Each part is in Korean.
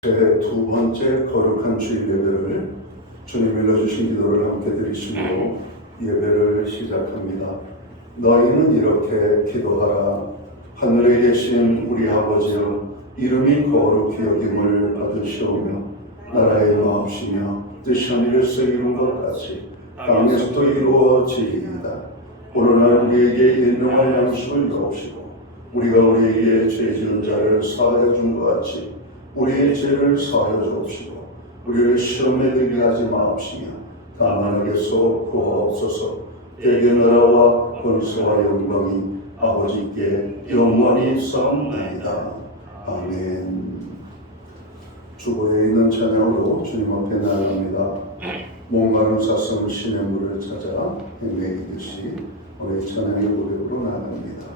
제 두 번째 거룩한 주일 예배를 주님 일러주신 기도를 함께 드리시므로 예배를 시작합니다. 너희는 이렇게 기도하라. 하늘에 계신 우리 아버지여, 이름이 거룩히 여김을 받으시오며 나라의 마옵시며 뜻이 하늘에서 이룬 것 같이 땅에서도 이루어지이다. 오늘날 우리에게 일용할 양식을 주옵시고 우리가 우리에게 죄 지은 자를 사하여 준 것 같이 우리의 죄를 사하여 주옵시고 우리를 시험에 들게 하지 마옵시며 다만 악에서 구하옵소서. 대개 나라와 권세와 영광이 아버지께 영원히 있사옵나이다. 아멘. 주보에 있는 찬양으로 주님 앞에 나아갑니다. 목마른 사슴 신의 물을 찾아 헤매이듯이 오늘 찬양의 고백으로 나아갑니다.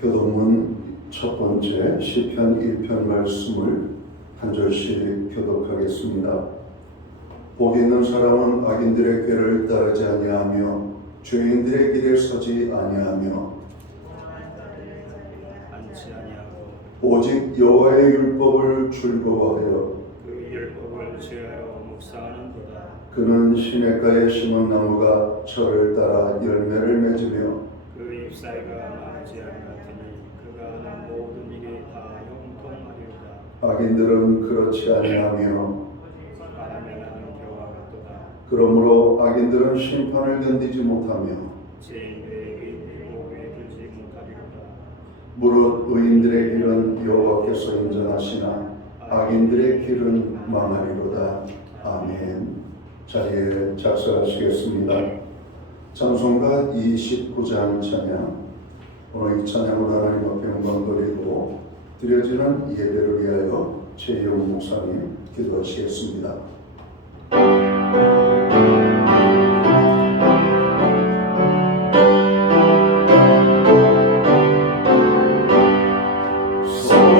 교독문 첫 번째 시편 1편 말씀을 한 절씩 교독하겠습니다. 복 있는 사람은 악인들의 꾀를 따르지 아니하며 죄인들의 길에 서지 아니하며 오직 여호와의 율법을 즐거워하여 그 율법을 지하여 묵상하는도다. 그는 시냇가에 심은 나무가 철을 따라 열매를 맺으며 그 잎사이가 마르지 않았더니 그가 하는 모든 일이 다 형통하리로다. 악인들은 그렇지 아니하며 바람에 나는 겨와 같도다. 그러므로 악인들은 심판을 견디지 못하며 죄인들의 의인의 보호에 들지 못하리로다. 무릇 의인들의 길은 여호와께서 인정하시나 악인들의 길은 망하리로다. 아멘. 자리에 작성하시겠습니다. 찬송가 29장 찬양. 오늘 이 찬양으로 하나님 앞에 영광 돌리고 드려지는 예배를 위하여 최영 목사님 기도하시겠습니다.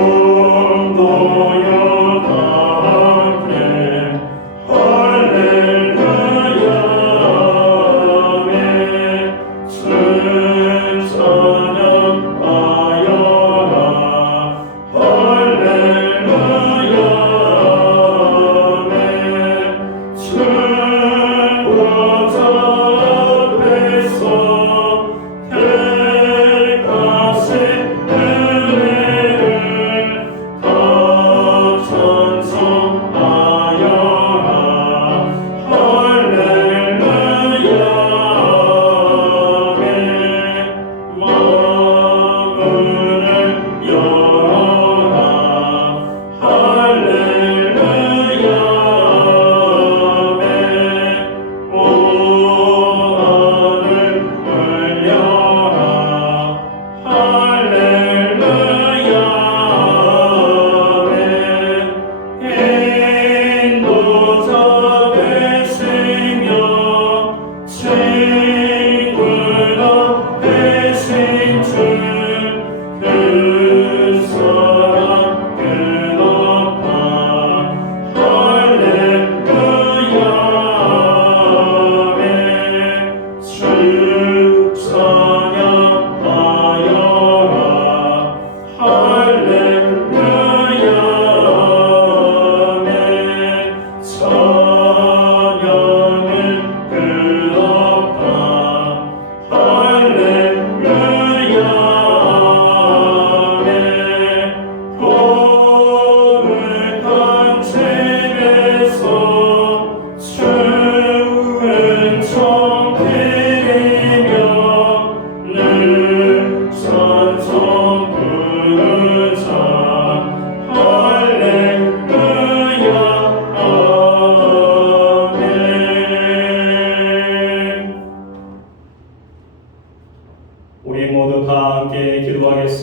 할렐루야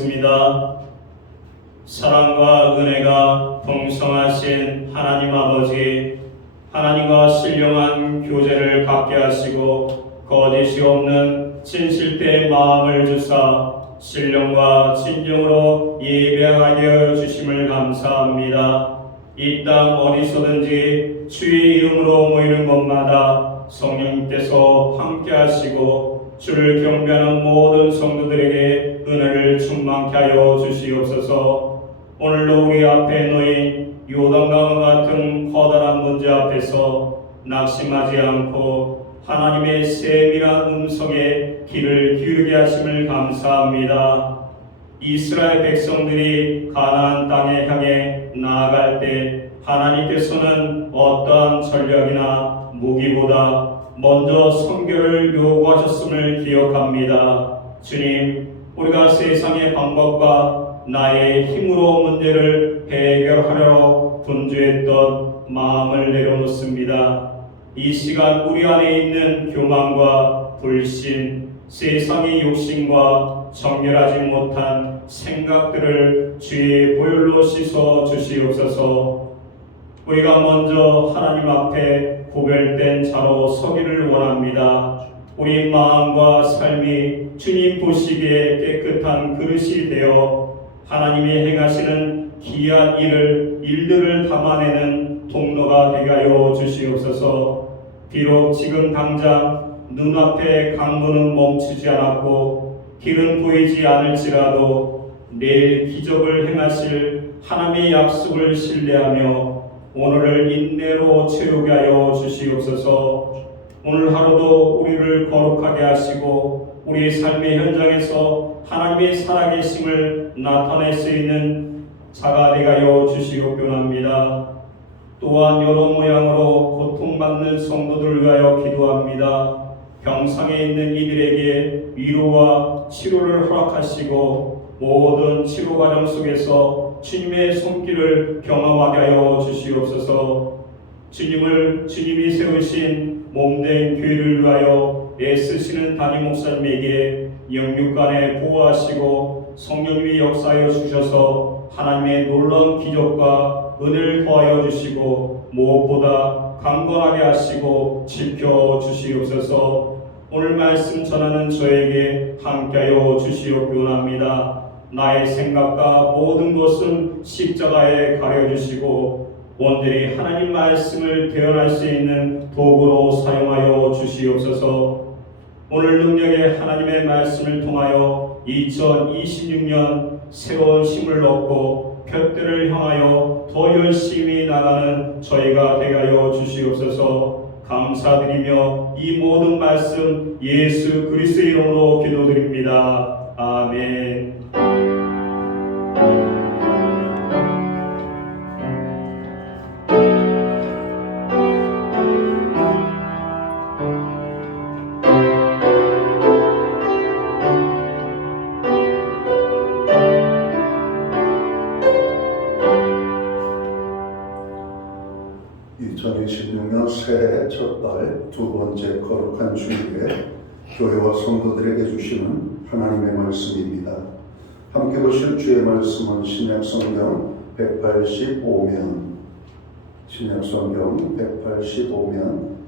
기도하겠습니다. 사랑과 은혜가 풍성하신 하나님 아버지, 하나님과 신령한 교제를 갖게 하시고 거짓이 없는 진실된 마음을 주사 신령과 진정으로 예배하게 하여 주심을 감사합니다. 이 땅 어디서든지 주의 이름으로 모이는 곳마다 성령님께서 함께 하시고 주를 경배하는 모든 성도들에게 은혜를 충만케 하여 주시옵소서. 오늘도 우리 앞에 놓인 요단강과 같은 커다란 문제 앞에서 낙심하지 않고 하나님의 세밀한 음성에 귀를 기울이게 하심을 감사합니다. 이스라엘 백성들이 가나안 땅에 향해 나아갈 때 하나님께서는 어떠한 전략이나 무기보다 먼저 선교를 요구하셨음을 기억합니다. 주님, 우리가 세상의 방법과 나의 힘으로 문제를 해결하려고 분주했던 마음을 내려놓습니다. 이 시간 우리 안에 있는 교만과 불신, 세상의 욕심과 정결하지 못한 생각들을 주의 보혈로 씻어 주시옵소서. 우리가 먼저 하나님 앞에 구별된 자로 서기를 원합니다. 우리 마음과 삶이 주님 보시기에 깨끗한 그릇이 되어 하나님이 행하시는 귀한 일들을 담아내는 통로가 되게 하여 주시옵소서. 비록 지금 당장 눈앞에 강물은 멈추지 않았고 길은 보이지 않을지라도 내일 기적을 행하실 하나님의 약속을 신뢰하며 오늘을 인내로 채우게 하여 주시옵소서. 오늘 하루도 우리를 거룩하게 하시고 우리의 삶의 현장에서 하나님의 살아계심을 나타낼 수 있는 자가 되게 하여 주시옵기를 합니다. 또한 여러 모양으로 고통받는 성도들을 위하여 기도합니다. 병상에 있는 이들에게 위로와 치료를 허락하시고 모든 치료 과정 속에서 주님의 손길을 경험하게 하여 주시옵소서. 주님이 세우신 몸된 교회를 위하여 애쓰시는 담임 목사님에게 영육간에 보호하시고 성령님이 역사하여 주셔서 하나님의 놀라운 기적과 은혜를 더하여 주시고 무엇보다 강건하게 하시고 지켜 주시옵소서. 오늘 말씀 전하는 저에게 함께하여 주시옵기를 합니다. 나의 생각과 모든 것은 십자가에 가려주시고 온전히 하나님 말씀을 대언할 수 있는 도구로 사용하여 주시옵소서. 오늘 능력의 하나님의 말씀을 통하여 2026년 새로운 힘을 얻고 표대를 향하여 더 열심히 나가는 저희가 되게 하여 주시옵소서. 감사드리며 이 모든 말씀 예수 그리스도의 이름으로 기도드립니다. 아멘. 새해 첫달 두 번째 거룩한 주일에 교회와 성도들에게 주시는 하나님의 말씀입니다. 함께 보실 주의 말씀은 신약성경 185면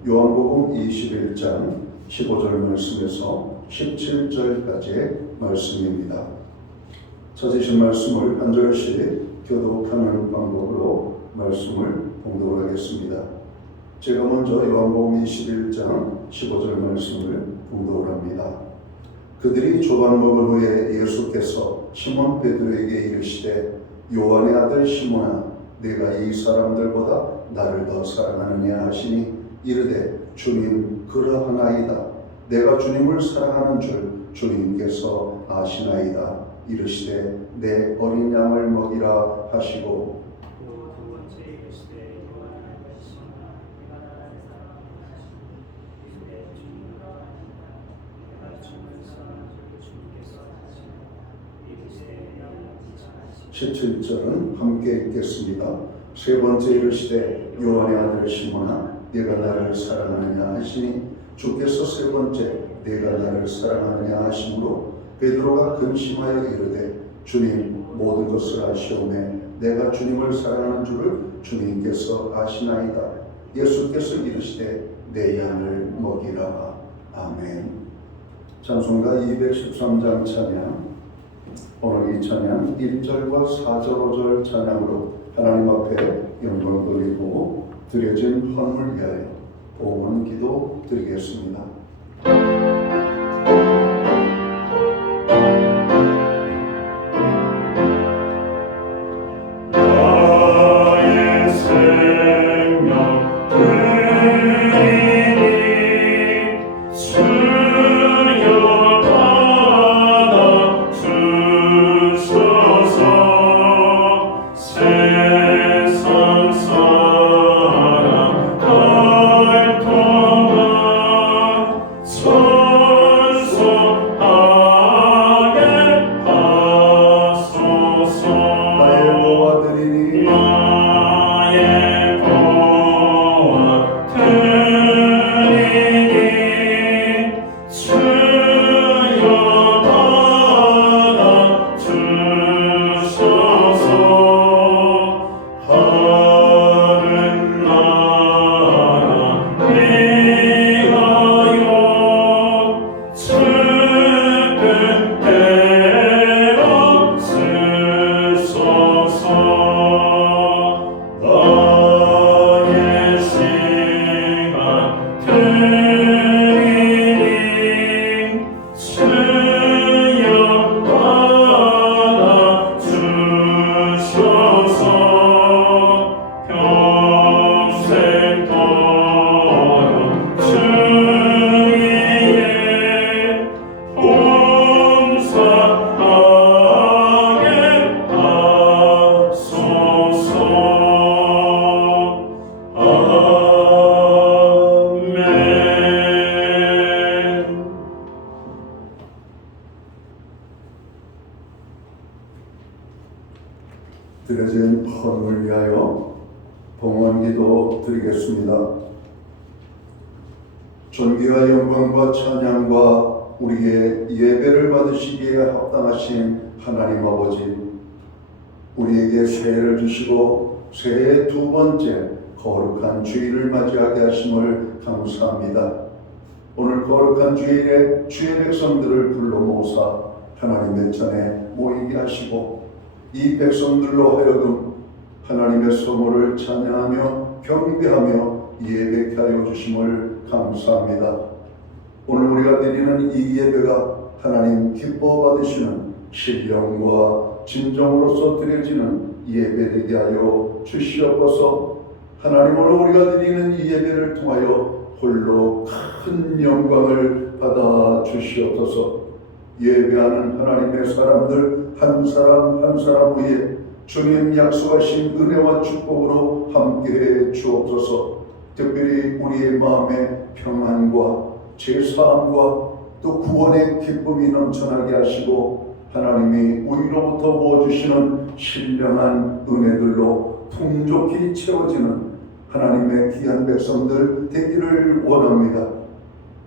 요한복음 21장 15절 말씀에서 17절까지의 말씀입니다. 찾으신 말씀을 한 절씩 교독하는 방법으로 말씀을 봉독하겠습니다. 제가 먼저 요한복음 21장 15절 말씀을 봉독을 합니다. 그들이 조반 먹은 후에 예수께서 시몬 베드로에게 이르시되 요한의 아들 시몬아 내가 이 사람들보다 나를 더 사랑하느냐 하시니 이르되 주님 그러하나이다. 내가 주님을 사랑하는 줄 주님께서 아시나이다. 이르시되 내 어린 양을 먹이라 하시고 십칠 절은 함께 읽겠습니다. 세 번째 이르시되 요한의 아들 시몬아 네가 나를 사랑하느냐 하시니 주께서 세 번째 네가 나를 사랑하느냐 하심으로 베드로가 근심하여 이르되 주님 모든 것을 아시오매 내가 주님을 사랑하는 줄을 주님께서 아시나이다. 예수께서 이르시되 내 양을 먹이라. 아멘. 찬송가 213장 찬양. 오늘 이 찬양 1절과 4절 5절 찬양으로 하나님 앞에 영광 돌리고 드려진 헌물 위하여 봉헌 기도 드리겠습니다. 드려진 헌물 위하여 봉헌기도 드리겠습니다. 존귀와 영광과 찬양과 우리의 예배를 받으시기에 합당하신 하나님 아버지, 우리에게 새해를 주시고 새해 두 번째 거룩한 주일을 맞이하게 하심을 감사합니다. 오늘 거룩한 주일에 주의 백성들을 불러 모사 하나님의 전에 모이게 하시고 이 백성들로 하여금 하나님의 성호를 찬양하며 경배하며 예배케 하여 주심을 감사합니다. 오늘 우리가 드리는 이 예배가 하나님 기뻐 받으시는 신령과 진정으로서 드려지는 예배되게 하여 주시옵소서. 하나님, 오늘 우리가 드리는 이 예배를 통하여 홀로 큰 영광을 받아 주시옵소서. 예배하는 하나님의 사람들 한 사람 한 사람 위에 주님 약속하신 은혜와 축복으로 함께해 주옵소서. 특별히 우리의 마음에 평안과 제사함과 또 구원의 기쁨이 넘쳐나게 하시고 하나님이 우리로부터 부어주시는 신령한 은혜들로 풍족히 채워지는 하나님의 귀한 백성들 되기를 원합니다.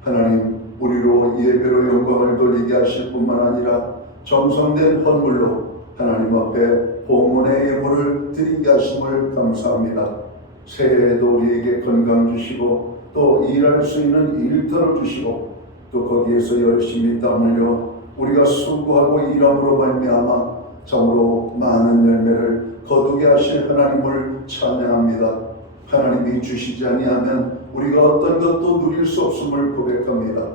하나님, 우리로 예배로 영광을 돌리게 하실 뿐만 아니라 정성된 헌물로 하나님 앞에 봉헌의 예물을 드리게 하심을 감사합니다. 새해에도 우리에게 건강 주시고 또 일할 수 있는 일터를 주시고 또 거기에서 열심히 땀 흘려 우리가 수고하고 일함으로 말미암아 참으로 많은 열매를 거두게 하실 하나님을 찬양합니다. 하나님이 주시지 아니하면 우리가 어떤 것도 누릴 수 없음을 고백합니다.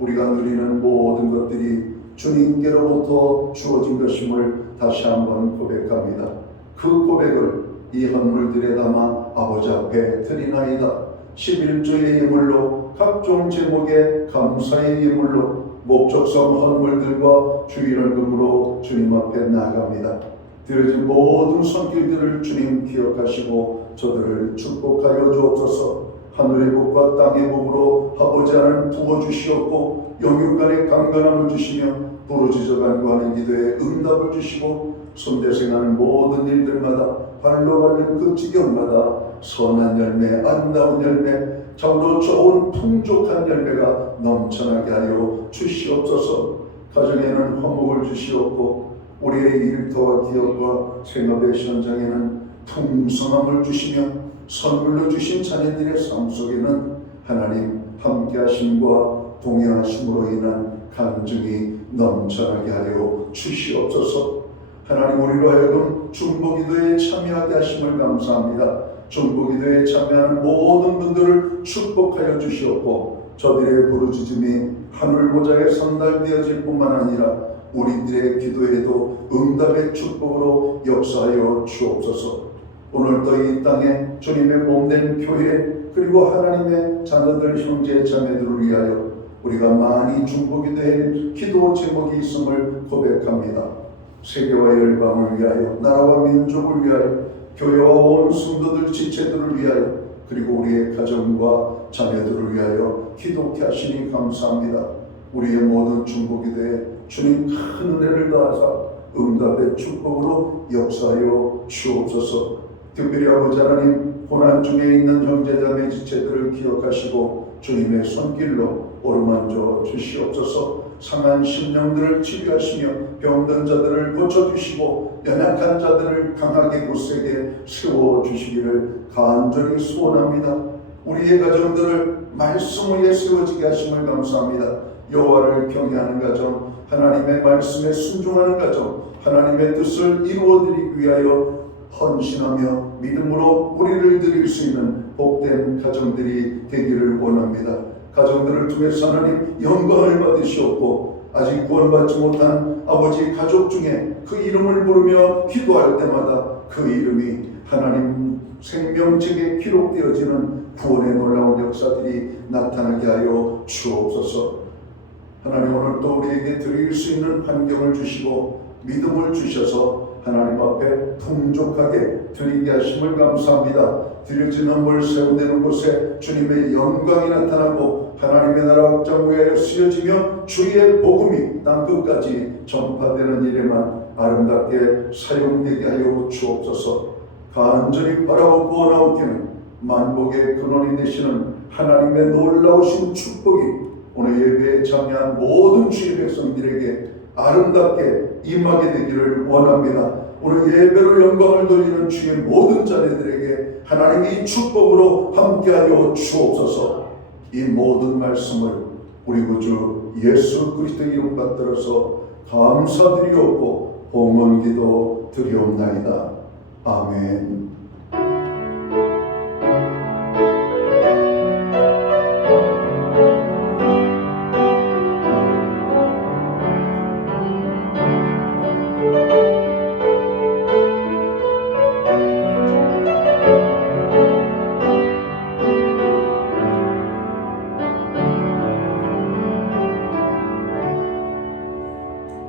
우리가 누리는 모든 것들이 주님께로부터 주어진 것임을 다시 한번 고백합니다. 그 고백을 이 헌물들에 담아 아버지 앞에 드리나이다. 11조의 예물로 각종 제목의 감사의 예물로 목적성 헌물들과 주일헌금으로 주님 앞에 나아갑니다. 드려진 모든 손길들을 주님 기억하시고 저들을 축복하여 주옵소서. 하늘의 복과 땅의 복으로 아버지를 부어주시옵고 영육간의 강건함을 주시며 부르짖어 간구하는 기도에 응답을 주시고 손대생하는 모든 일들마다 발로 밟는 그 지경마다 선한 열매, 아름다운 열매, 참으로 좋은 풍족한 열매가 넘쳐나게 하여 주시옵소서. 가정에는 화목을 주시옵고 우리의 일터와 기업과 생업의 현장에는 풍성함을 주시며 선물로 주신 자녀들의 삶 속에는 하나님 함께 하심과 동행하심으로 인한 간증이 넘쳐나게 하여 주시옵소서. 하나님, 우리로 하여금 중보기도에 참여하게 하심을 감사합니다. 중보기도에 참여하는 모든 분들을 축복하여 주시옵고 저들의 부르짖음이 하늘보좌에 선달되어질 뿐만 아니라 우리들의 기도에도 응답의 축복으로 역사하여 주옵소서. 오늘도 이 땅에 주님의 몸된 교회 그리고 하나님의 자녀들 형제 자매들을 위하여 우리가 많이 중보기도의 기도 제목이 있음을 고백합니다. 세계와 열방을 위하여, 나라와 민족을 위하여, 교회와 온 성도들 지체들을 위하여, 그리고 우리의 가정과 자녀들을 위하여 기도케 하시니 감사합니다. 우리의 모든 중보기도에 주님 큰 은혜를 더하사 응답의 축복으로 역사하여 주옵소서. 특별히 아버지 하나님, 고난 중에 있는 형제자매 지체들을 기억하시고 주님의 손길로 오르만져 주시옵소서. 상한 심령들을 치료하시며 병든 자들을 고쳐주시고 연약한 자들을 강하게 굳세게 세워주시기를 간절히 소원합니다. 우리의 가정들을 말씀 위에 세워지게 하심을 감사합니다. 여호와를 경외하는 가정, 하나님의 말씀에 순종하는 가정, 하나님의 뜻을 이루어드리기 위하여 헌신하며 믿음으로 우리를 드릴 수 있는 복된 가정들이 되기를 원합니다. 가정들을 통해서 하나님 영광을 받으시옵고 아직 구원받지 못한 아버지 가족 중에 그 이름을 부르며 기도할 때마다 그 이름이 하나님 생명책에 기록되어지는 구원의 놀라운 역사들이 나타나게 하여 주옵소서. 하나님, 오늘 또 우리에게 드릴 수 있는 환경을 주시고 믿음을 주셔서 하나님 앞에 풍족하게 드리게 하심을 감사합니다. 드려지는 물 세운되는 곳에 주님의 영광이 나타나고 하나님의 나라 확장 위하여 쓰여지며 주의 복음이 땅끝까지 전파되는 일에만 아름답게 사용되게 하여 주옵소서. 간절히 바라고 구원하옵기는 만복의 근원이 되시는 하나님의 놀라우신 축복이 오늘 예배에 참여한 모든 주의 백성들에게 아름답게 임하게 되기를 원합니다. 오늘 예배로 영광을 돌리는 주의 모든 자녀들에게 하나님이 축복으로 함께하여 주옵소서. 이 모든 말씀을 우리 구주 예수 그리스도 이름 받들어서 감사드리옵고 봉헌기도 드리옵나이다. 아멘.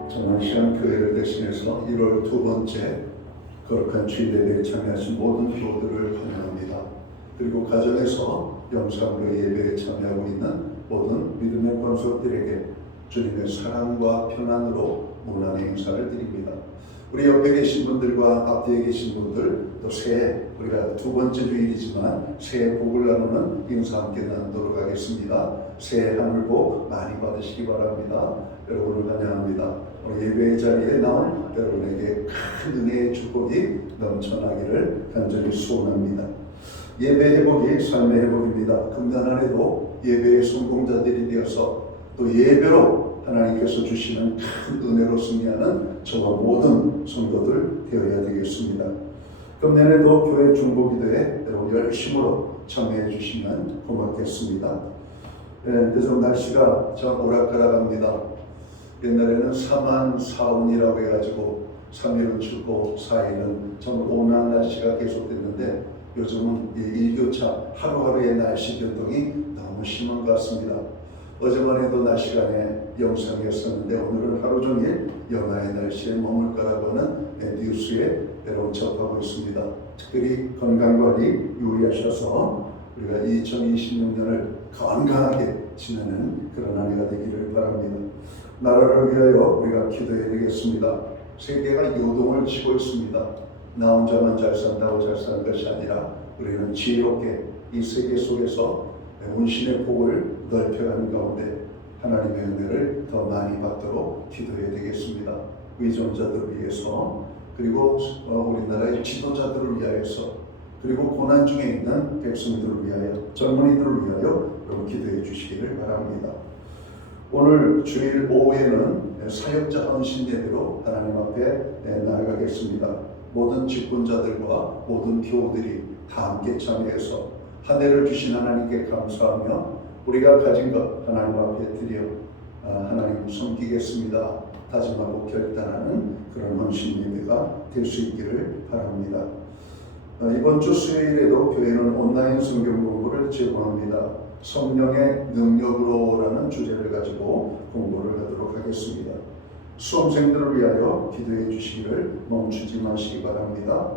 전환시간 교회를 대신해서 1월 두 번째 거룩한 주일예배에 참여하신 모든 교우들을 환영합니다. 그리고 가정에서 영상으로 예배에 참여하고 있는 모든 믿음의 권속들에게 주님의 사랑과 평안으로 문안의 인사를 드립니다. 우리 옆에 계신 분들과 앞뒤에 계신 분들, 또 새해, 우리가 두 번째 주일이지만 새해 복을 나누는 인사 함께 나누도록 하겠습니다. 새해 하늘 복 많이 받으시기 바랍니다. 여러분을 환영합니다. 오늘 예배의 자리에 나온 여러분에게 큰 은혜의 축복이 넘쳐나기를 간절히 소원합니다. 예배 회복이 삶의 회복입니다. 금년 한 해도 예배의 성공자들이 되어서 또 예배로 하나님께서 주시는 큰 은혜로 승리하는 저와 모든 성도들 되어야 되겠습니다. 금년에도 교회 중보기도에 여러분 열심으로 참여해 주시면 고맙겠습니다. 요즘 날씨가 참 오락가락합니다. 옛날에는 3한 4운이라고 해가지고 3일은 춥고 4일은 정말 온화한 날씨가 계속됐는데 요즘은 이 일교차 하루하루의 날씨 변동이 너무 심한 것 같습니다. 어제만 해도 낮 시간에 영상이었었는데 오늘은 하루 종일 영하의 날씨에 머물 거라고 하는 뉴스에 여러분 접하고 있습니다. 특별히 건강관리 유의하셔서 우리가 2026년을 건강하게 지내는 그런 한 해가 되기를 바랍니다. 나라를 위하여 우리가 기도해야 되겠습니다. 세계가 요동을 치고 있습니다. 나 혼자만 잘 산다고 잘 사는 것이 아니라 우리는 지혜롭게 이 세계 속에서 운신의 복을 넓혀가는 가운데 하나님의 은혜를 더 많이 받도록 기도해야 되겠습니다. 의존자들을 위해서, 그리고 우리나라의 지도자들을 위하여서, 그리고 고난 중에 있는 백성들을 위하여, 젊은이들을 위하여 여러분 기도해 주시기를 바랍니다. 오늘 주일 오후에는 사역자 헌신 예배로 하나님 앞에 나아가겠습니다. 모든 직분자들과 모든 교우들이 다 함께 참여해서 한 해를 주신 하나님께 감사하며 우리가 가진 것 하나님 앞에 드려 하나님을 섬기겠습니다 다짐하고 결단하는 그런 헌신 예배가 될 수 있기를 바랍니다. 이번 주 수요일에도 교회는 온라인 성경 공부를 제공합니다. 성령의 능력으로라는 주제를 가지고 공부를 하도록 하겠습니다. 수험생들을 위하여 기도해 주시기를 멈추지 마시기 바랍니다.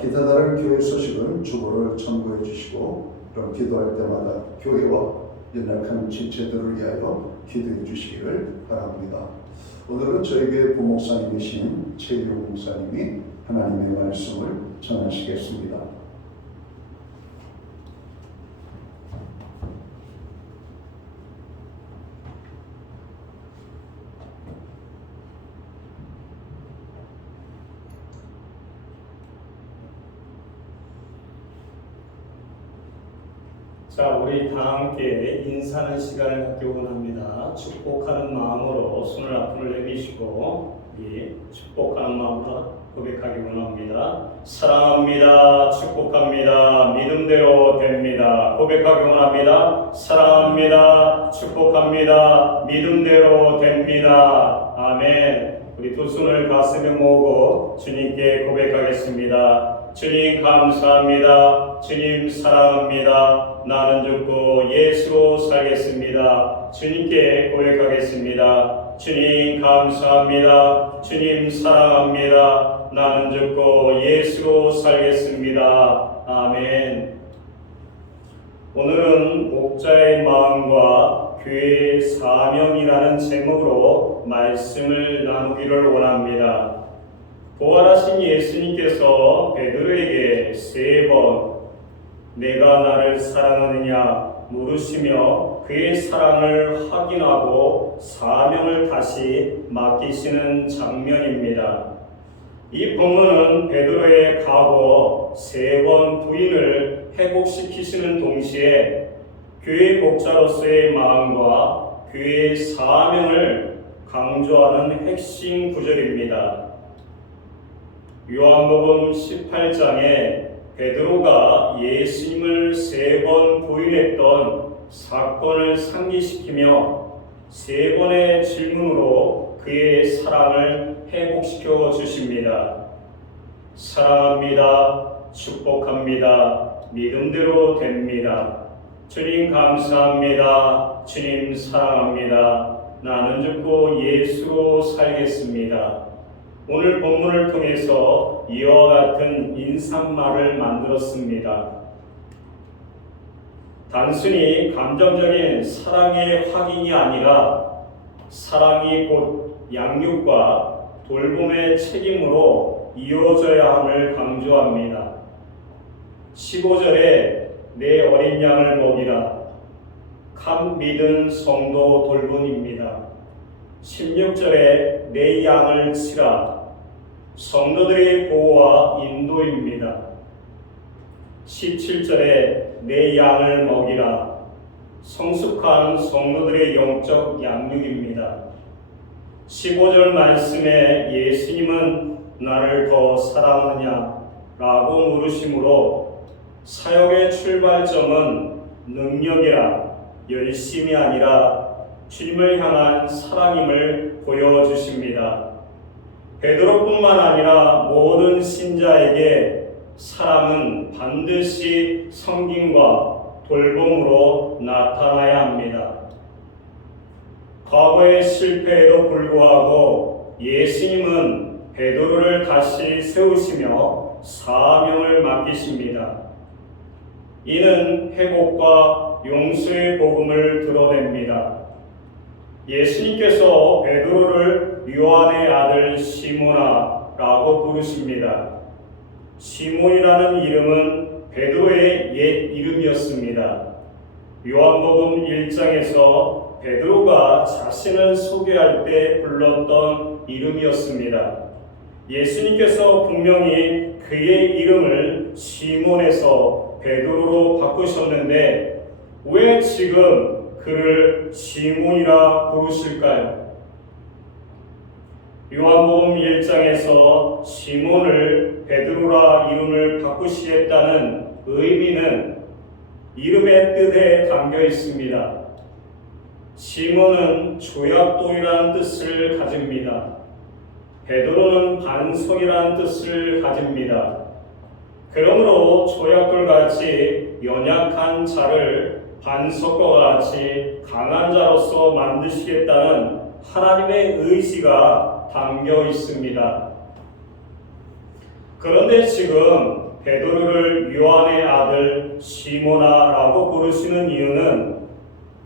기타 다른 교회 소식은 주보를 참고해 주시고 그럼 기도할 때마다 교회와 연락하는 지체들을 위하여 기도해 주시기를 바랍니다. 오늘은 저희 교회 부목사님이신 최일용 목사님이 하나님의 말씀을 전하시겠습니다. 자, 우리 다 함께 인사하는 시간을 갖기 원합니다. 축복하는 마음으로 손을 앞으로 내미시고 축복하는 마음으로 고백하기 원합니다. 사랑합니다. 축복합니다. 믿음대로 됩니다. 고백하기 원합니다. 사랑합니다. 축복합니다. 믿음대로 됩니다. 아멘. 우리 두 손을 가슴에 모으고 주님께 고백하겠습니다. 주님 감사합니다. 주님 사랑합니다. 나는 죽고 예수로 살겠습니다. 주님께 고백하겠습니다. 주님 감사합니다. 주님 사랑합니다. 나는 죽고 예수로 살겠습니다. 아멘. 오늘은 목자의 마음과 교회의 사명이라는 제목으로 말씀을 나누기를 원합니다. 부활하신 예수님께서 베드로에게 3번 내가 나를 사랑하느냐 물으시며 그의 사랑을 확인하고 사명을 다시 맡기시는 장면입니다. 이 본문은 베드로의 과거 3번 부인을 회복시키시는 동시에 교회 목자로서의 마음과 교회의 사명을 강조하는 핵심 구절입니다. 요한복음 18장에 베드로가 예수님을 3번 부인했던 사건을 상기시키며 3번의 질문으로 그의 사랑을 회복시켜 주십니다. 사랑합니다. 축복합니다. 믿음대로 됩니다. 주님 감사합니다. 주님 사랑합니다. 나는 죽고 예수로 살겠습니다. 오늘 본문을 통해서 이와 같은 인사말을 만들었습니다. 단순히 감정적인 사랑의 확인이 아니라 사랑이 곧 양육과 돌봄의 책임으로 이루어져야 함을 강조합니다. 15절에 내 어린 양을 먹이라 감 믿은 성도 돌봄입니다. 16절에 내 양을 치라 성도들의 보호와 인도입니다. 17절에 내 양을 먹이라 성숙한 성도들의 영적 양육입니다. 15절 말씀에 예수님은 나를 더 사랑하느냐 라고 물으심으로 사역의 출발점은 능력이라 열심이 아니라 주님을 향한 사랑임을 보여주십니다. 베드로뿐만 아니라 모든 신자에게 사랑은 반드시 섬김과 돌봄으로 나타나야 합니다. 과거의 실패에도 불구하고 예수님은 베드로를 다시 세우시며 사명을 맡기십니다. 이는 회복과 용서의 복음을 드러냅니다. 예수님께서 베드로를 요한의 아들 시몬아라고 부르십니다. 시몬이라는 이름은 베드로의 옛 이름이었습니다. 요한복음 1장에서 베드로가 자신을 소개할 때 불렀던 이름이었습니다. 예수님께서 분명히 그의 이름을 시몬에서 베드로로 바꾸셨는데 왜 지금 그를 시몬이라 부르실까요? 요한복음 1장에서 시몬을 베드로라 이름을 바꾸시겠다는 의미는 이름의 뜻에 담겨 있습니다. 시몬은 조약돌이라는 뜻을 가집니다. 베드로는 반석이라는 뜻을 가집니다. 그러므로 조약돌같이 연약한 자를 반석과 같이 강한 자로서 만드시겠다는 하나님의 의지가 담겨 있습니다. 그런데 지금 베드로를 요한의 아들 시몬아라고 부르시는 이유는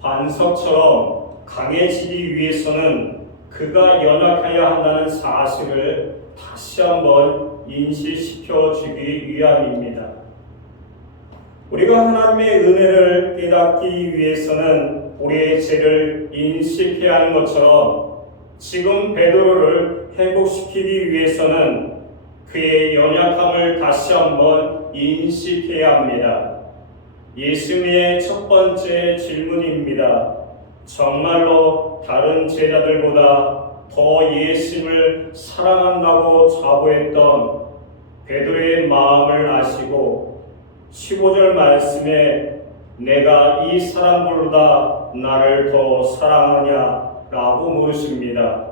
반석처럼 강해지기 위해서는 그가 연약해야 한다는 사실을 다시 한번 인식시켜 주기 위함입니다. 우리가 하나님의 은혜를 깨닫기 위해서는 우리의 죄를 인식해야 하는 것처럼 지금 베드로를 회복시키기 위해서는 그의 연약함을 다시 한번 인식해야 합니다. 예수님의 첫 번째 질문입니다. 정말로 다른 제자들보다 더 예수님을 사랑한다고 자부했던 베드로의 마음을 아시고 15절 말씀에 내가 이 사람들보다 나를 더 사랑하냐 라고 물으십니다.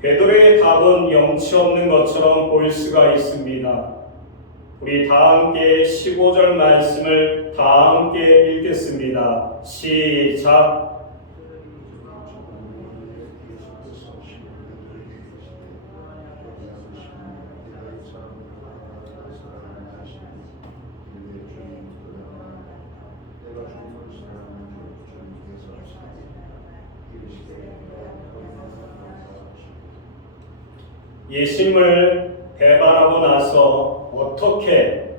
베드로의 답은 영치 없는 것처럼 보일 수가 있습니다. 우리 다 함께 15절 말씀을 다 함께 읽겠습니다. 시작. 예수님을 배반하고 나서 어떻게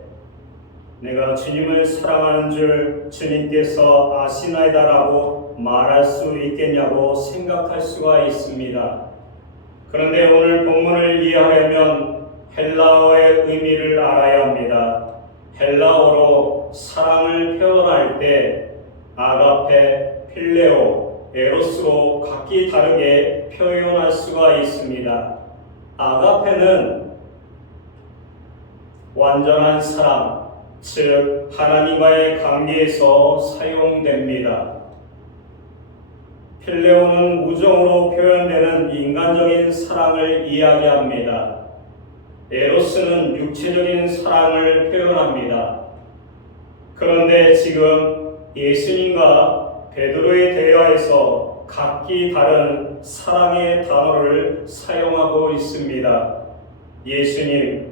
내가 주님을 사랑하는 줄 주님께서 아시나이다라고 말할 수 있겠냐고 생각할 수가 있습니다. 그런데 오늘 본문을 이해하려면 헬라어의 의미를 알아야 합니다. 헬라어로 사랑을 표현할 때 아가페, 필레오, 에로스로 각기 다르게 표현할 수가 있습니다. 아가페는 완전한 사랑, 즉 하나님과의 관계에서 사용됩니다. 필레오는 우정으로 표현되는 인간적인 사랑을 이야기합니다. 에로스는 육체적인 사랑을 표현합니다. 그런데 지금 예수님과 베드로의 대화에서 각기 다른 사랑의 단어를 사용하고 있습니다. 예수님,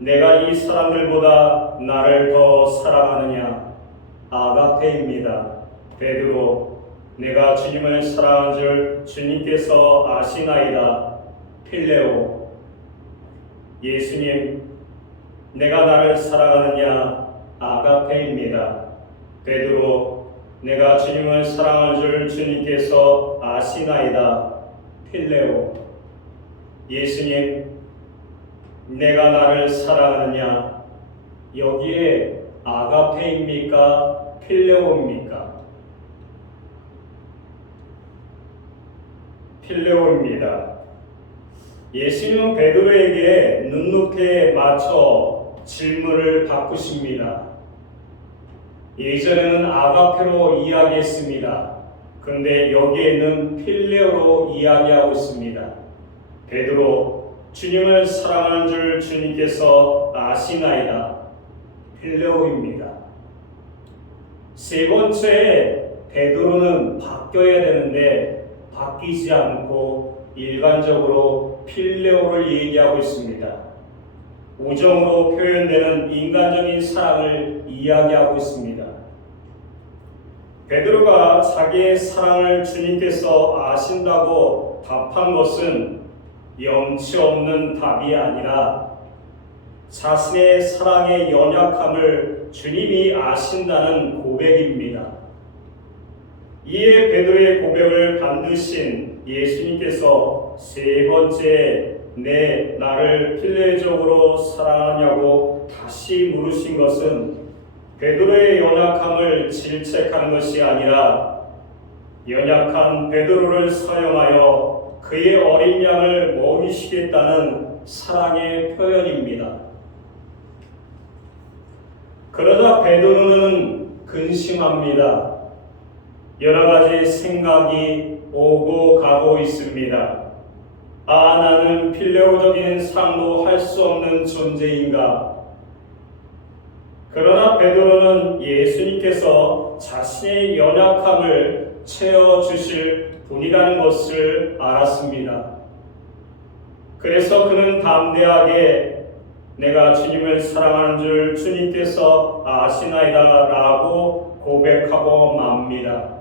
내가 이 사람들보다 나를 더 사랑하느냐? 아가페입니다. 베드로, 내가 주님을 사랑한 줄 주님께서 아시나이다. 필레오, 예수님, 내가 나를 사랑하느냐? 아가페입니다. 베드로, 내가 주님을 사랑한 줄 주님께서 아시나이다. 필레오, 예수님, 내가 나를 사랑하느냐? 여기에 아가페입니까? 필레오입니까? 필레오입니다. 예수님은 베드로에게 눈높이에 맞춰 질문을 바꾸십니다. 예전에는 아가페로 이야기했습니다. 그런데 여기에는 필레오로 이야기하고 있습니다. 베드로, 주님을 사랑하는 줄 주님께서 아시나이다. 필레오입니다. 세 번째, 베드로는 바뀌어야 되는데 바뀌지 않고 일관적으로 필레오를 얘기하고 있습니다. 우정으로 표현되는 인간적인 사랑을 이야기하고 있습니다. 베드로가 자기의 사랑을 주님께서 아신다고 답한 것은 영치 없는 답이 아니라 자신의 사랑의 연약함을 주님이 아신다는 고백입니다. 이에 베드로의 고백을 받으신 예수님께서 세 번째 나를 필레적으로 사랑하냐고 다시 물으신 것은 베드로의 연약함을 질책하는 것이 아니라 연약한 베드로를 사용하여 그의 어린 양을 먹이시겠다는 사랑의 표현입니다. 그러자 베드로는 근심합니다. 여러 가지 생각이 오고 가고 있습니다. 나는 필레오적인 사랑도 할 수 없는 존재인가? 그러나 베드로는 예수님께서 자신의 연약함을 채워주실 분이라는 것을 알았습니다. 그래서 그는 담대하게 내가 주님을 사랑하는 줄 주님께서 아시나이다 라고 고백하고 맙니다.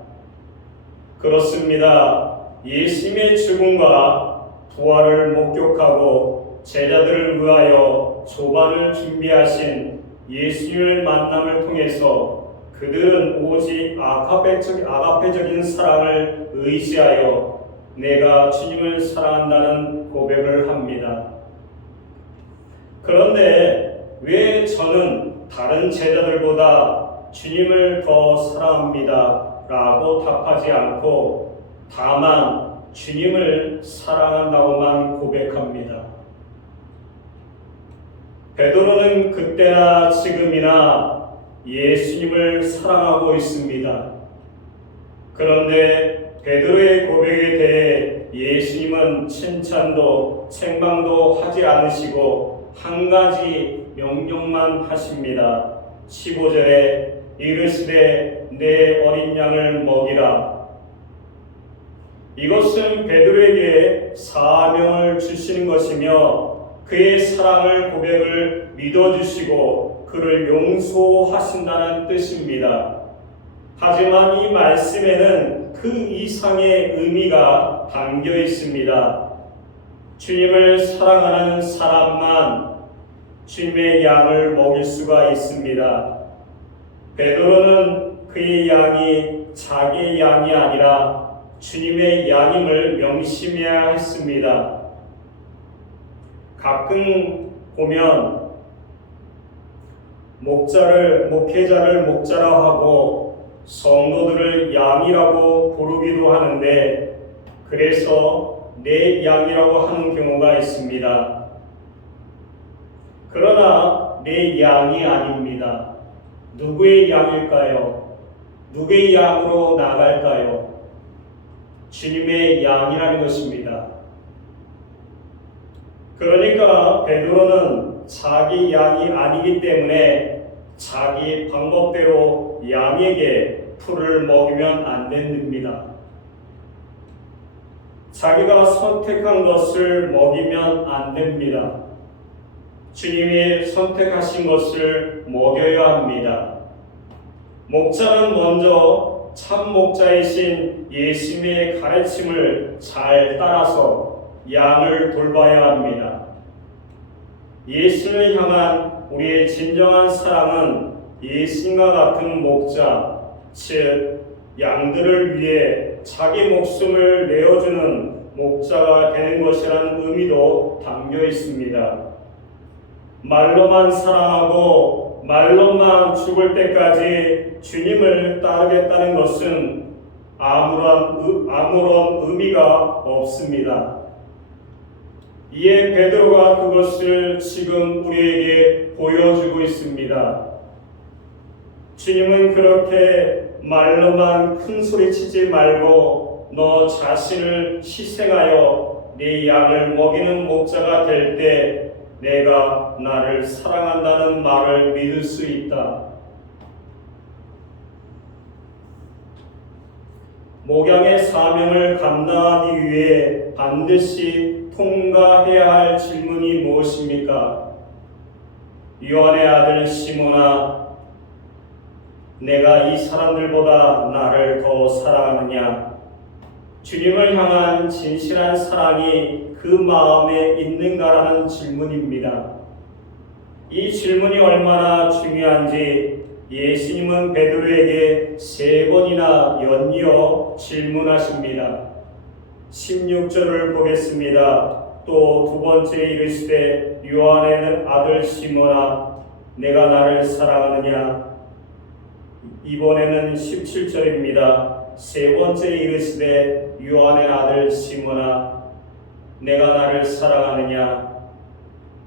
그렇습니다. 예수님의 죽음과 부활을 목격하고 제자들을 위하여 조반을 준비하신 예수님을 만남을 통해서 그들은 오직 아가페적인 사랑을 의지하여 내가 주님을 사랑한다는 고백을 합니다. 그런데 왜 저는 다른 제자들보다 주님을 더 사랑합니다 라고 답하지 않고 다만 주님을 사랑한다고만 고백합니다. 베드로는 그때나 지금이나 예수님을 사랑하고 있습니다. 그런데 베드로의 고백에 대해 예수님은 칭찬도 책망도 하지 않으시고 한 가지 명령만 하십니다. 15절에 이르시되 내 어린 양을 먹이라. 이것은 베드로에게 사명을 주시는 것이며 그의 사랑을 고백을 믿어주시고 그를 용서하신다는 뜻입니다. 하지만 이 말씀에는 그 이상의 의미가 담겨 있습니다. 주님을 사랑하는 사람만 주님의 양을 먹일 수가 있습니다. 베드로는 그의 양이 자기의 양이 아니라 주님의 양임을 명심해야 했습니다. 가끔 보면 목회자를 목자라 하고 성도들을 양이라고 부르기도 하는데 그래서 내 양이라고 하는 경우가 있습니다. 그러나 내 양이 아닙니다. 누구의 양일까요? 누구의 양으로 나갈까요? 주님의 양이라는 것입니다. 그러니까 베드로는 자기 양이 아니기 때문에 자기 방법대로 양에게 풀을 먹이면 안 됩니다. 자기가 선택한 것을 먹이면 안 됩니다. 주님이 선택하신 것을 먹여야 합니다. 목자는 먼저 참 목자이신 예수님의 가르침을 잘 따라서 양을 돌봐야 합니다. 예수님을 향한 우리의 진정한 사랑은 예수님과 같은 목자, 즉 양들을 위해 자기 목숨을 내어주는 목자가 되는 것이라는 의미도 담겨 있습니다. 말로만 사랑하고 말로만 죽을 때까지 주님을 따르겠다는 것은 아무런 의미가 없습니다. 이에 베드로가 그것을 지금 우리에게 보여주고 있습니다. 주님은 그렇게 말로만 큰 소리치지 말고 너 자신을 희생하여 네 양을 먹이는 목자가 될 때 내가 나를 사랑한다는 말을 믿을 수 있다. 목양의 사명을 감당하기 위해 반드시 통과해야 할 질문이 무엇입니까? 요한의 아들 시몬아, 내가 이 사람들보다 나를 더 사랑하느냐? 주님을 향한 진실한 사랑이 그 마음에 있는가라는 질문입니다. 이 질문이 얼마나 중요한지 예수님은 베드로에게 3번이나 연이어 질문하십니다. 16절을 보겠습니다. 또 두 번째 이르시되 요한의 아들 시몬아 내가 나를 사랑하느냐. 이번에는 17절입니다. 세 번째 이르시되 요한의 아들 시몬아 내가 나를 사랑하느냐.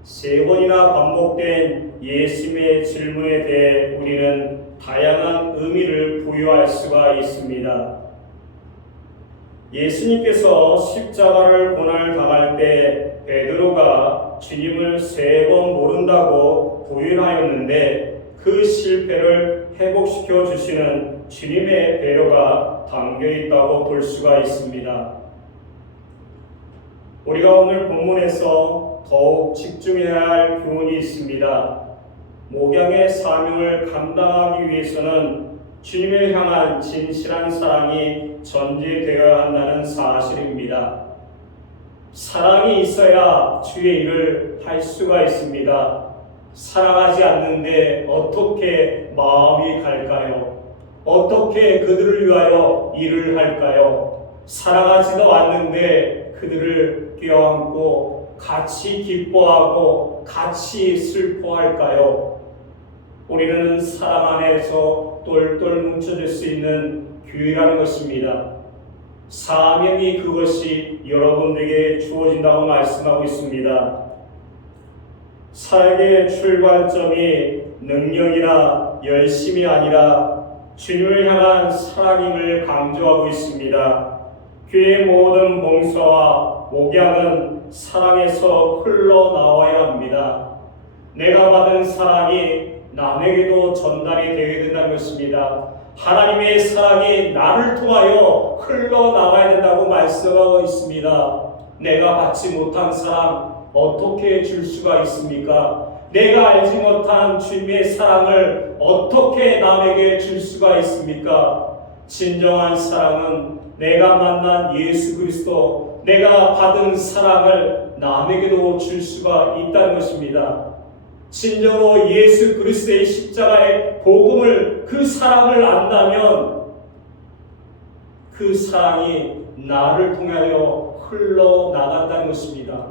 세 번이나 반복된 예수님의 질문에 대해 우리는 다양한 의미를 부여할 수가 있습니다. 예수님께서 십자가를 고난을 당할 때 베드로가 주님을 3번 모른다고 부인하였는데 그 실패를 회복시켜 주시는 주님의 배려가 담겨 있다고 볼 수가 있습니다. 우리가 오늘 본문에서 더욱 집중해야 할 교훈이 있습니다. 목양의 사명을 감당하기 위해서는 주님을 향한 진실한 사랑이 전제되어야 한다는 사실입니다. 사랑이 있어야 주의 일을 할 수가 있습니다. 사랑하지 않는데 어떻게 마음이 갈까요? 어떻게 그들을 위하여 일을 할까요? 사랑하지도 않는데 그들을 껴안고 같이 기뻐하고 같이 슬퍼할까요? 우리는 사랑 안에서 똘똘 뭉쳐질 수 있는 교회라는 것입니다. 사명이 그것이 여러분들에게 주어진다고 말씀하고 있습니다. 사역의 출발점이 능력이나 열심이 아니라 주님을 향한 사랑임을 강조하고 있습니다. 교회의 모든 봉사와 목양은 사랑에서 흘러나와야 합니다. 내가 받은 사랑이 남에게도 전달이 되어야 된다는 것입니다. 하나님의 사랑이 나를 통하여 흘러나와야 된다고 말씀하고 있습니다. 내가 받지 못한 사랑 어떻게 줄 수가 있습니까? 내가 알지 못한 주님의 사랑을 어떻게 남에게 줄 수가 있습니까? 진정한 사랑은 내가 만난 예수 그리스도, 내가 받은 사랑을 남에게도 줄 수가 있다는 것입니다. 진정으로 예수 그리스도의 십자가의 복음을, 그 사랑을 안다면 그 사랑이 나를 통하여 흘러나간다는 것입니다.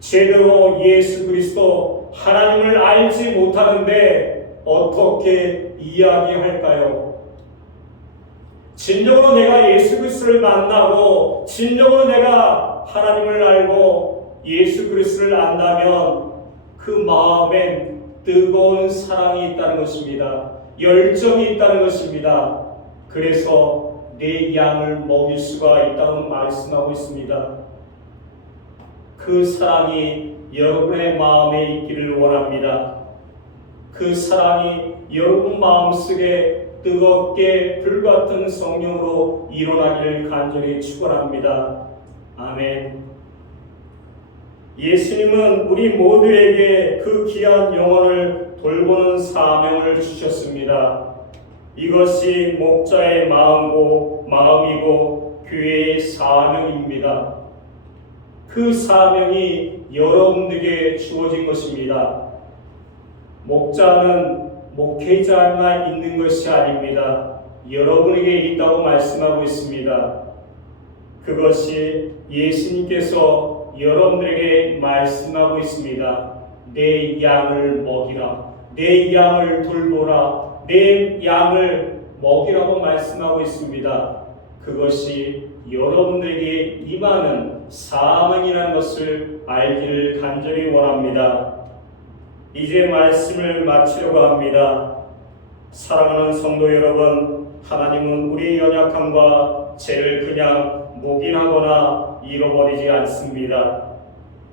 제대로 예수 그리스도 하나님을 알지 못하는데 어떻게 이야기할까요? 진정으로 내가 예수 그리스도를 만나고 진정으로 내가 하나님을 알고 예수 그리스도를 안다면 그 마음엔 뜨거운 사랑이 있다는 것입니다. 열정이 있다는 것입니다. 그래서 내 양을 먹일 수가 있다고 말씀하고 있습니다. 그 사랑이 여러분의 마음에 있기를 원합니다. 그 사랑이 여러분 마음속에 뜨겁게 불같은 성령으로 일어나기를 간절히 축원합니다. 아멘. 예수님은 우리 모두에게 그 귀한 영혼을 돌보는 사명을 주셨습니다. 이것이 목자의 마음이고 교회의 사명입니다. 그 사명이 여러분들에게 주어진 것입니다. 목자는 목회자만 있는 것이 아닙니다. 여러분에게 있다고 말씀하고 있습니다. 그것이 예수님께서 여러분들에게 말씀하고 있습니다. 내 양을 먹이라, 내 양을 돌보라, 내 양을 먹이라고 말씀하고 있습니다. 그것이 여러분들에게 임하는 사명이라는 것을 알기를 간절히 원합니다. 이제 말씀을 마치려고 합니다. 사랑하는 성도 여러분, 하나님은 우리의 연약함과 죄를 그냥 묵인하거나 잃어버리지 않습니다.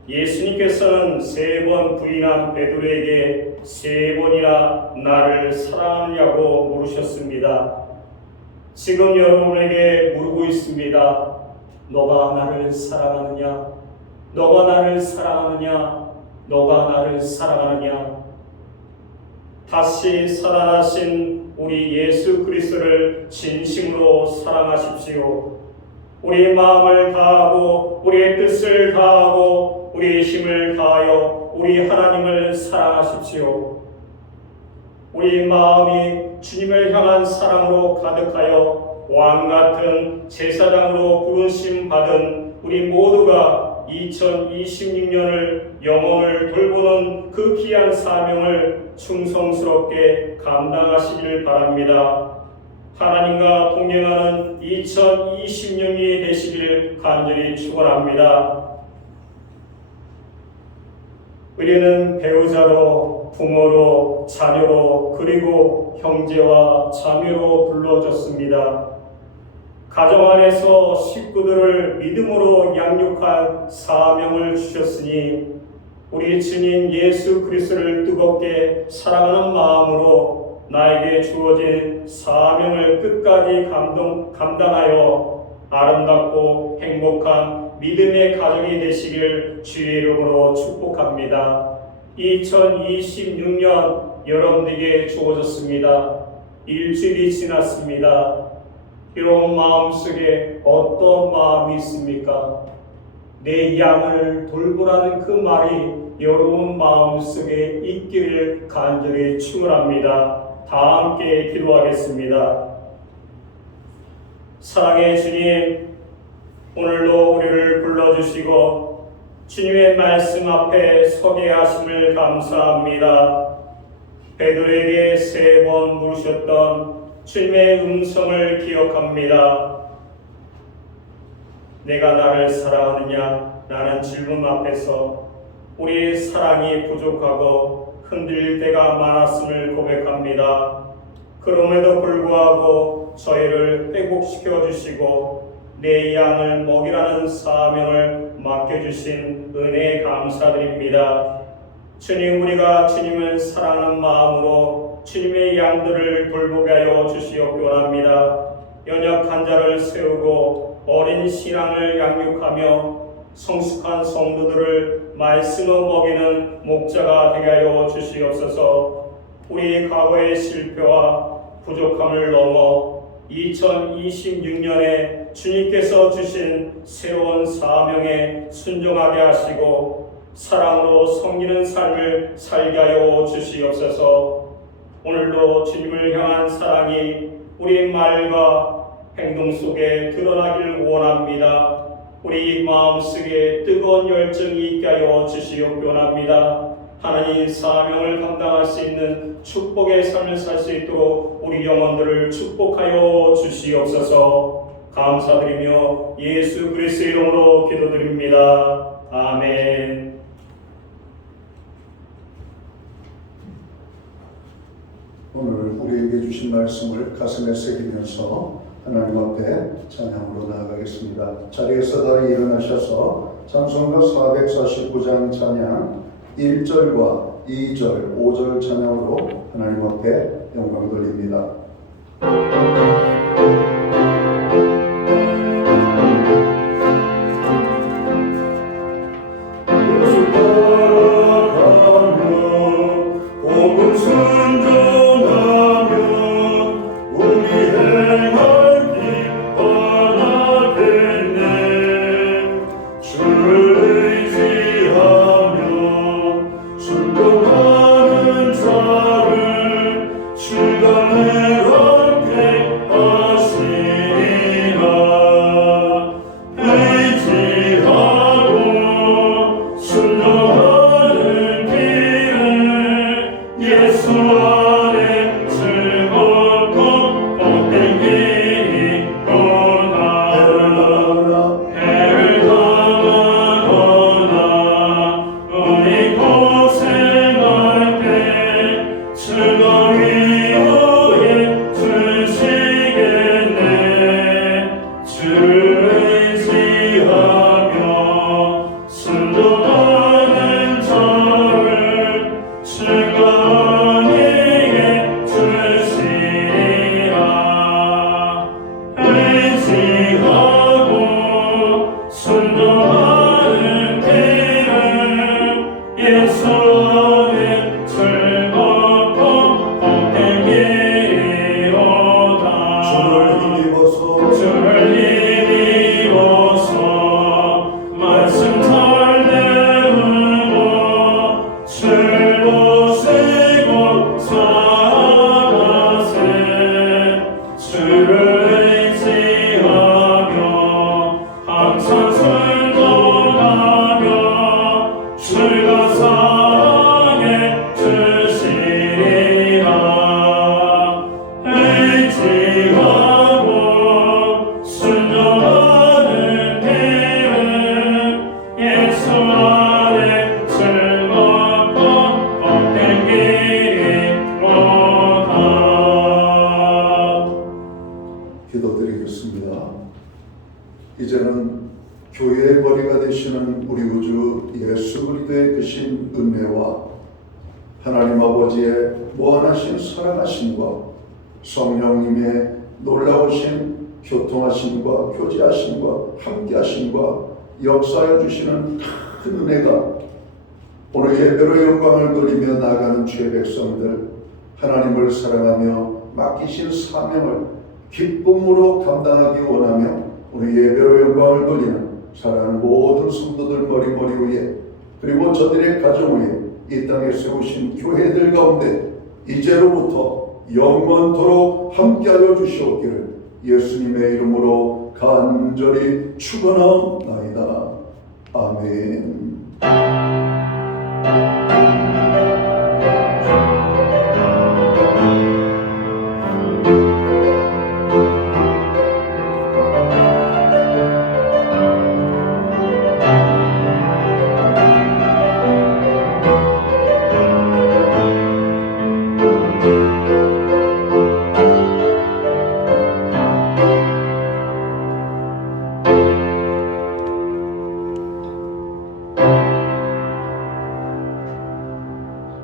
예수님께서는 3번 부인한 베드로에게 3번이나 나를 사랑하느냐고 물으셨습니다. 지금 여러분에게 물고 있습니다. 너가 나를 사랑하느냐? 너가 나를 사랑하느냐? 너가 나를 사랑하느냐? 다시 살아나신 우리 예수 그리스도를 진심으로 사랑하십시오. 우리의 마음을 다하고 우리의 뜻을 다하고 우리의 힘을 다하여 우리 하나님을 사랑하십시오. 우리 마음이 주님을 향한 사랑으로 가득하여 왕같은 제사장으로 부르심 받은 우리 모두가 2026년을 영혼을 돌보는 그 귀한 사명을 충성스럽게 감당하시길 바랍니다. 하나님과 동행하는 2026년이 되시길 간절히 축원합니다. 우리는 배우자로, 부모로, 자녀로, 그리고 형제와 자매로 불러졌습니다. 가정 안에서 식구들을 믿음으로 양육할 사명을 주셨으니 우리 주님 예수 그리스도를 뜨겁게 사랑하는 마음으로 나에게 주어진 사명을 끝까지 감당하여 아름답고 행복한 믿음의 가정이 되시길 주의 이름으로 축복합니다. 2026년 여러분에게 주어졌습니다. 일주일이 지났습니다. 여러분 마음속에 어떤 마음이 있습니까? 내 양을 돌보라는 그 말이 여러분 마음속에 있기를 간절히 축원합니다. 다 함께 기도하겠습니다. 사랑의 주님, 오늘도 우리를 불러주시고 주님의 말씀 앞에 서게 하심을 감사합니다. 베드로에게 3번 물으셨던 주님의 음성을 기억합니다. 내가 나를 사랑하느냐? 라는 질문 앞에서 우리의 사랑이 부족하고 흔들릴 때가 많았음을 고백합니다. 그럼에도 불구하고 저희를 회복시켜 주시고 내 양을 먹이라는 사명을 맡겨주신 은혜에 감사드립니다. 주님, 우리가 주님을 사랑하는 마음으로 주님의 양들을 돌보게 하여 주시옵기 원합니다. 연약한 자를 세우고 어린 신앙을 양육하며 성숙한 성도들을 말씀으로 먹이는 목자가 되게 하여 주시옵소서. 우리 과거의 실패와 부족함을 넘어 2026년에 주님께서 주신 새로운 사명에 순종하게 하시고 사랑으로 섬기는 삶을 살게 하여 주시옵소서. 오늘도 주님을 향한 사랑이 우리 말과 행동 속에 드러나길 원합니다. 우리 마음속에 뜨거운 열정이 있게 하여 주시옵기 원합니다. 하나님 사명을 감당할 수 있는 축복의 삶을 살 수 있도록 우리 영혼들을 축복하여 주시옵소서. 감사드리며 예수 그리스도의 이름으로 기도드립니다. 아멘. 오늘 우리에게 주신 말씀을 가슴에 새기면서 하나님 앞에 찬양으로 나아가겠습니다. 자리에서 다시 일어나셔서 찬송가 449장 찬양 1절과 2절, 5절 찬양으로 하나님 앞에 영광 돌립니다. 예수 따라가며 복음 순종하며 우리 행할 길 떠나겠네. 주를 의지하며 순종하는 자를 주가 늘 함께 하시네. 하나님 아버지의 무한하신 사랑하심과 성령님의 놀라우신 교통하심과 교제하심과 함께하심과 역사해 주시는 큰 은혜가 오늘 예배로 영광을 돌리며 나아가는 주의 백성들, 하나님을 사랑하며 맡기신 사명을 기쁨으로 감당하기 원하며 오늘 예배로 영광을 돌리는 사랑하는 모든 성도들 머리 위에, 그리고 저들의 가정 위에, 이 땅에 세우신 교회들 가운데 이제로부터 영원토록 함께하여 주시옵기를 예수님의 이름으로 간절히 축원하옵나이다. 아멘.